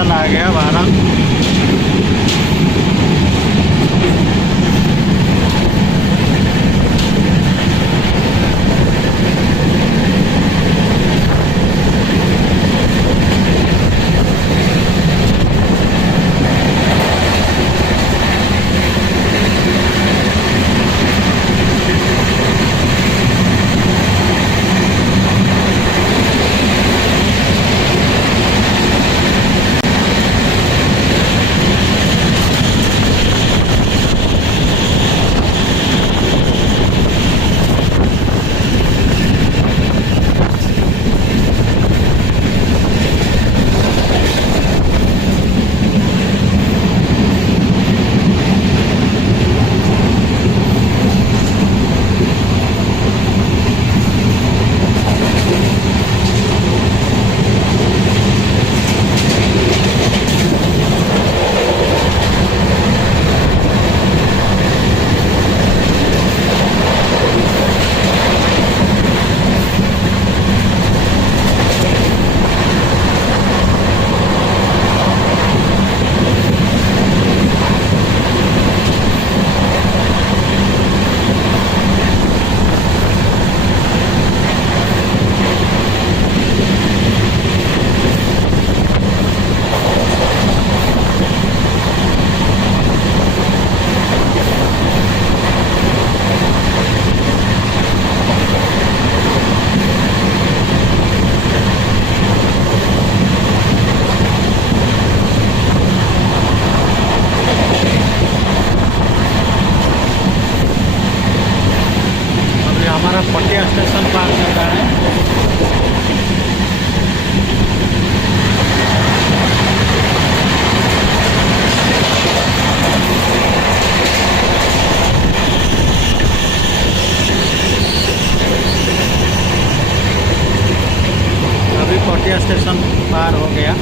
स्टेशन आ गया बारह। हमारा पटिया स्टेशन पार करता है। अभी पटिया स्टेशन पार हो गया।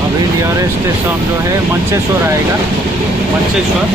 अभी नियरेस्ट स्टेशन जो है मंचेश्वर आएगा, मंचेश्वर।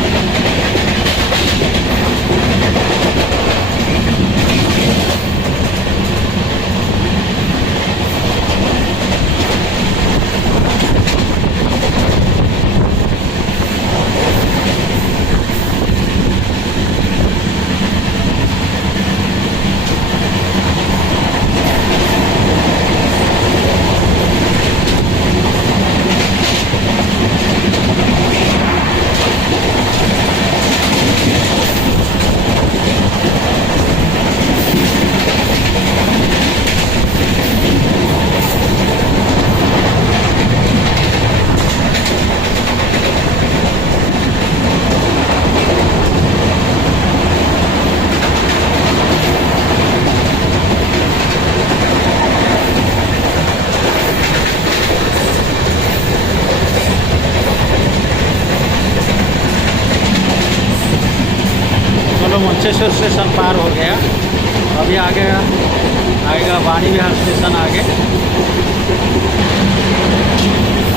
मंचेश्वर स्टेशन पार हो गया। अभी आगे आएगा वाणी विहार स्टेशन आगे।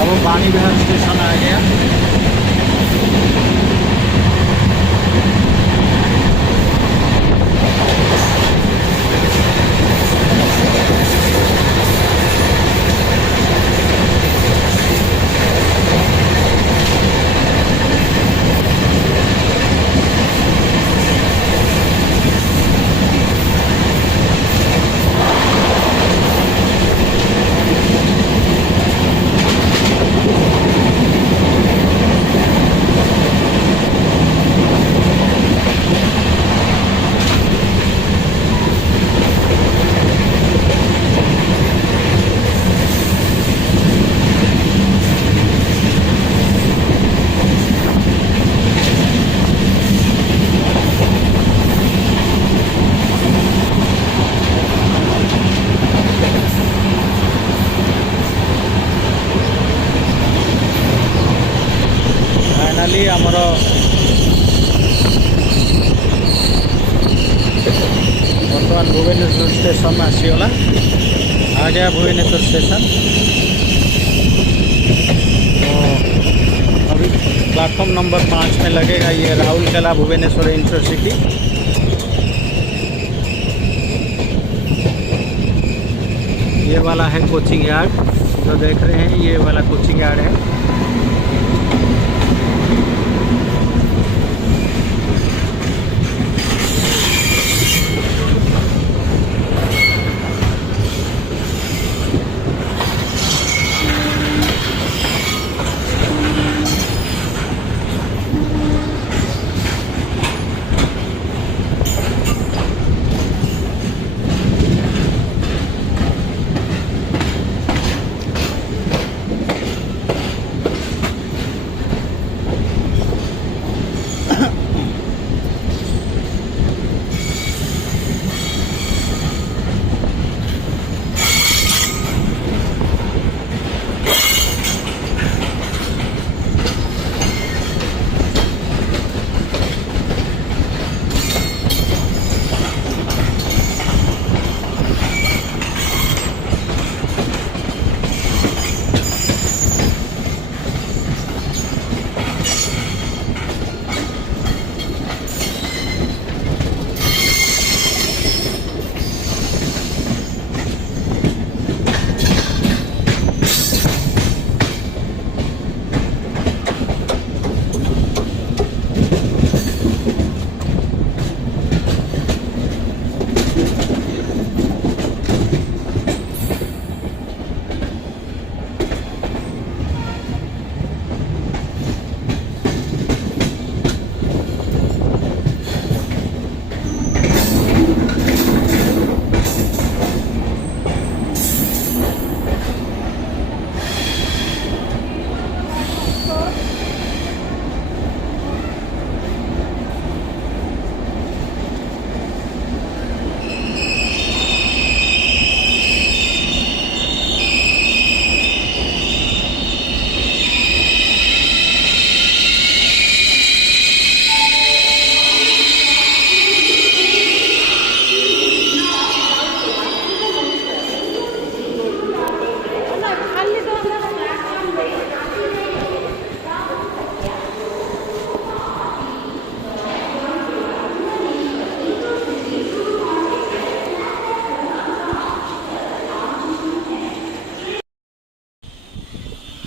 अब वाणी विहार स्टेशन आ गया। फाइनाली आमर बर्तमान स्टेशन भुवनेश्वर स्टेशन आसीगला आ गया भुवनेश्वर स्टेशन। तो अभी प्लेटफॉर्म नंबर 5 में लगेगा ये राउरकेला भुवनेश्वर इंटरसिटी। ये वाला है कोचिंग यार्ड, जो देख रहे हैं ये वाला कोचिंग यार्ड है।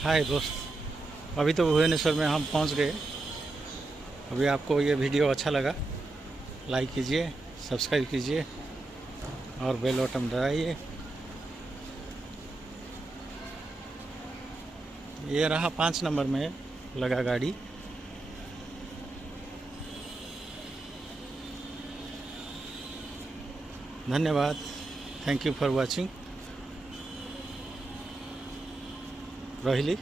हाय दोस्त, अभी तो भुवनेश्वर में हम पहुंच गए। अभी आपको ये वीडियो अच्छा लगा लाइक कीजिए, सब्सक्राइब कीजिए और बेल बटन दबाइए। ये रहा 5 नंबर में लगा गाड़ी। धन्यवाद, थैंक यू फॉर वाचिंग। रहिली।